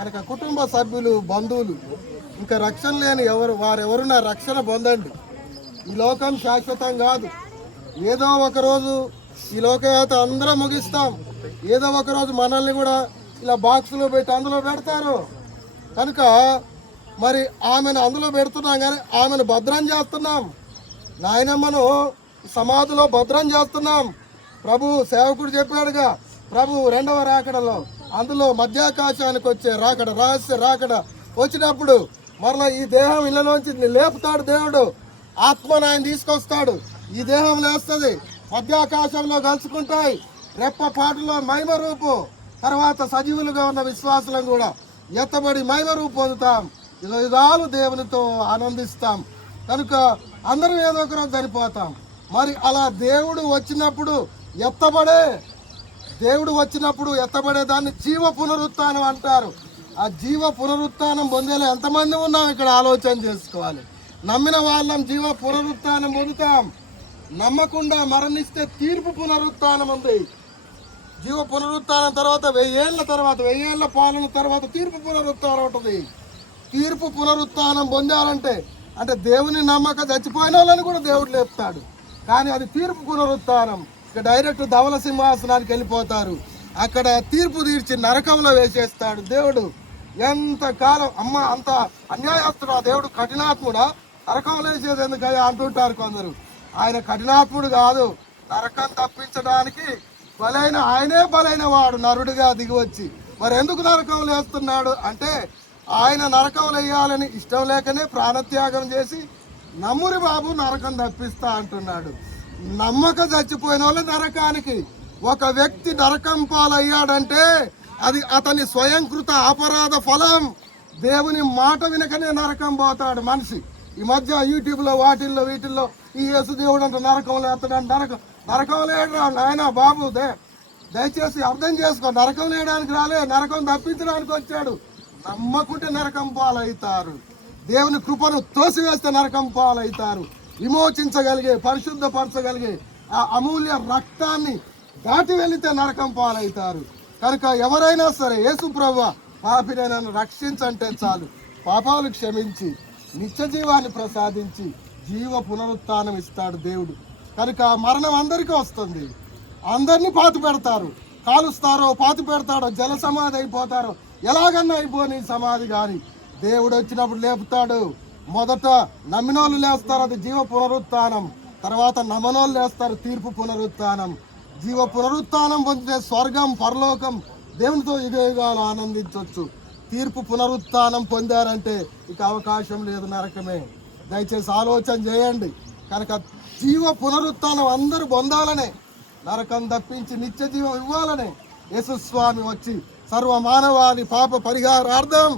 కనుక కుటుంబ సభ్యులు, బంధువులు ఇంకా రక్షణ లేని వారెవరున్నా రక్షణ పొందండి. ఈ లోకం శాశ్వతం కాదు. ఏదో ఒకరోజు ఈ లోకయాత్ర అందరం ముగిస్తాం. ఏదో ఒకరోజు మనల్ని కూడా ఇలా బాక్సులో పెట్టి అందులో పెడతారు. కనుక మరి ఆమెను అందులో పెడుతున్నాం, కానీ ఆమెను భద్రం చేస్తున్నాం. నాయనమ్మను సమాధిలో భద్రం చేస్తున్నాం. ప్రభు సేవకుడు చెప్పాడుగా, ప్రభు రెండవ రాకడలో అందులో మధ్యాకాశానికి వచ్చే రాకడ, రహస్య రాకడ వచ్చినప్పుడు మరలా ఈ దేహం ఇళ్ళలోంచి లేపుతాడు దేవుడు. ఆత్మను ఆయన తీసుకొస్తాడు. ఈ దేహం లేస్తుంది, మధ్యాకాశంలో కలుసుకుంటాయి. రెప్ప పాటలో మహిమ రూపు, తర్వాత సజీవులుగా ఉన్న విశ్వాసులను కూడా ఎత్తబడి మహిమ రూపు పొందుతాం. యుగాలు దేవునితో ఆనందిస్తాం. కనుక అందరం ఏదో ఒక రోజు చనిపోతాం. మరి అలా దేవుడు వచ్చినప్పుడు ఎత్తబడే దాన్ని జీవ పునరుత్థానం అంటారు. ఆ జీవ పునరుత్థానం పొందేలా ఎంతమంది ఉన్నాం ఇక్కడ ఆలోచన చేసుకోవాలి. నమ్మిన వాళ్ళం జీవ పునరుత్థానం పొందుతాం. నమ్మకుండా మరణిస్తే తీర్పు పునరుత్థానం ఉంది. జీవ పునరుత్థానం తర్వాత 1000 ఏళ్ల పాలన తర్వాత తీర్పు పునరుత్థానం ఉంటుంది. తీర్పు పునరుత్థానం పొందాలంటే అంటే దేవుని నమ్మక చచ్చిపోయిన వాళ్ళని కూడా దేవుడు లేపుతాడు. కానీ అది తీర్పు పునరుత్థానం. ఇక డైరెక్ట్ ధవల సింహాసనానికి వెళ్ళిపోతారు. అక్కడ తీర్పు తీర్చి నరకంలో వేసేస్తాడు దేవుడు. ఎంతకాలం అంత అన్యాయస్తుడు ఆ దేవుడు. కఠినాత్ముడా, నరకంలో వేసేది ఎందుకయ్యా అంటుంటారు కొందరు. ఆయన కఠినాత్ముడు కాదు. నరకం తప్పించడానికి ఆయనే బలైన వాడు నరుడిగా దిగివచ్చి మరి ఎందుకు నరకంలో వేస్తున్నాడు అంటే ఆయన నరకంలో వేయాలని ఇష్టం లేకనే ప్రాణత్యాగం చేసి నమ్మురి బాబు నరకం తప్పిస్తా అంటున్నాడు. నమ్మక చచ్చిపోయిన వాళ్ళు నరకానికి. ఒక వ్యక్తి నరకం పాలయ్యాడంటే అది అతని స్వయంకృత అపరాధ ఫలం. దేవుని మాట వినకనే నరకం పోతాడు మనిషి. ఈ మధ్య యూట్యూబ్లో వీటిల్లో ఈ యేసు దేవుడు అంట నరకంలో ఎత్తడానికి నరకం లేడు నాయన బాబు. దయచేసి అర్థం చేసుకో, నరకం లేయడానికి రాలే, నరకం తప్పించడానికి వచ్చాడు. నమ్మకుంటే నరకం పాలవుతారు. దేవుని కృపను తోసివేస్తే నరకం పాలవుతారు. విమోచించగలిగే, పరిశుద్ధపరచగలిగే ఆ అమూల్య రక్తాన్ని దాటి వెళితే నరకం పాలవుతారు. కనుక ఎవరైనా సరే యేసు ప్రభువా పాపిని నన్ను రక్షించంటే చాలు, పాపాలు క్షమించి నిత్య జీవాన్ని ప్రసాదించి జీవ పునరుత్థానం ఇస్తాడు దేవుడు. కనుక మరణం అందరికీ వస్తుంది. అందరినీ పాతి పెడతారు, కాలుస్తారో పాతి పెడతారో, జల సమాధి అయిపోతారో, ఎలాగన్నా అయిపోని సమాధి. కానీ దేవుడు వచ్చినప్పుడు లేపుతాడు. మొదట నమ్మినోళ్ళు లేస్తారు, అది జీవ పునరుత్థానం. తర్వాత నమ్మనోళ్ళు లేస్తారు, తీర్పు పునరుత్థానం. జీవ పునరుత్థానం పొందితే స్వర్గం, పరలోకం, దేవునితో యుగయుగాలు ఆనందించవచ్చు. తీర్పు పునరుత్థానం పొందారంటే ఇక అవకాశం లేదు, నరకమే. దయచేసి ఆలోచన చేయండి. కనుక జీవ పునరుత్థానం అందరూ పొందాలనే, నరకం తప్పించి నిత్య జీవం ఇవ్వాలనే యేసుస్వామి వచ్చి సర్వ మానవాళి పాప పరిహారార్థం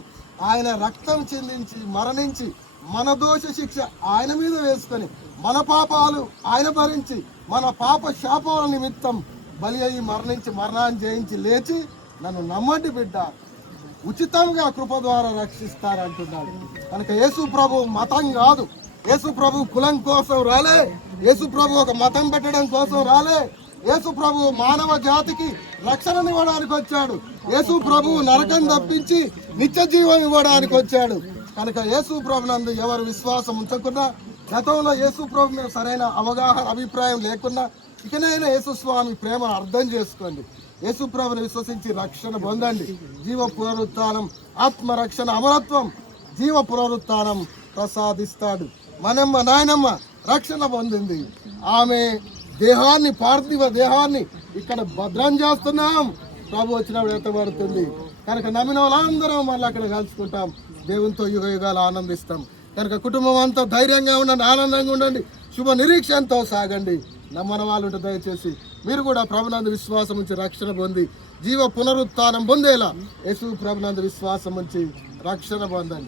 ఆయన రక్తం చెందించి మరణించి మన దోష శిక్ష ఆయన మీద వేసుకొని మన పాపాలు ఆయన భరించి మన పాప శాపాల నిమిత్తం బలి అయ్యి మరణించి మరణాన్ని జయించి లేచి నన్ను నమ్మండి బిడ్డ, ఉచితంగా కృప ద్వారా రక్షిస్తారంటున్నాడు. కనుక యేసు ప్రభు మతం కాదు, యేసు ప్రభు కులం కోసం రాలే, యేసు ప్రభు ఒక మతం పెట్టడం కోసం రాలే. యేసు ప్రభు మానవ జాతికి రక్షణనివ్వడానికి వచ్చాడు. యేసు ప్రభు నరకం తప్పించి నిత్య జీవం ఇవ్వడానికి వచ్చాడు. కనుక యేసు ప్రభు నందు ఎవరు విశ్వాసం ఉంచకున్నా, గతంలో యేసు ప్రభు మీద సరైన అవగాహన అభిప్రాయం లేకున్నా, ఇకనైనా యేసుస్వామి ప్రేమను అర్థం చేసుకోండి. యేసు ప్రభుని విశ్వసించి రక్షణ పొందండి. జీవ పునరుత్థానం, ఆత్మరక్షణ, అమరత్వం, జీవ పునరుత్థానం ప్రసాదిస్తాడు. మనమ్మ నాయనమ్మ రక్షణ పొందింది. ఆమె దేహాన్ని, పార్థివ దేహాన్ని ఇక్కడ భద్రం చేస్తున్నాం. ప్రభు వచ్చినప్పుడు ఎత్తబడుతుంది. కనుక నమ్మిన వాళ్ళందరం మళ్ళీ అక్కడ కలుసుకుంటాం, దేవునితో యుగ యుగాలు ఆనందిస్తాం. కనుక కుటుంబం అంతా ధైర్యంగా ఉండండి, ఆనందంగా ఉండండి, శుభ నిరీక్షణతో సాగండి. నమ్మని వాళ్ళు ఉంటే దయచేసి మీరు కూడా ప్రభునందు విశ్వాసం ఉంచి రక్షణ పొంది జీవ పునరుత్థానం పొందేలా యేసు ప్రభునందు విశ్వాసం ఉంచి రక్షణ పొందండి.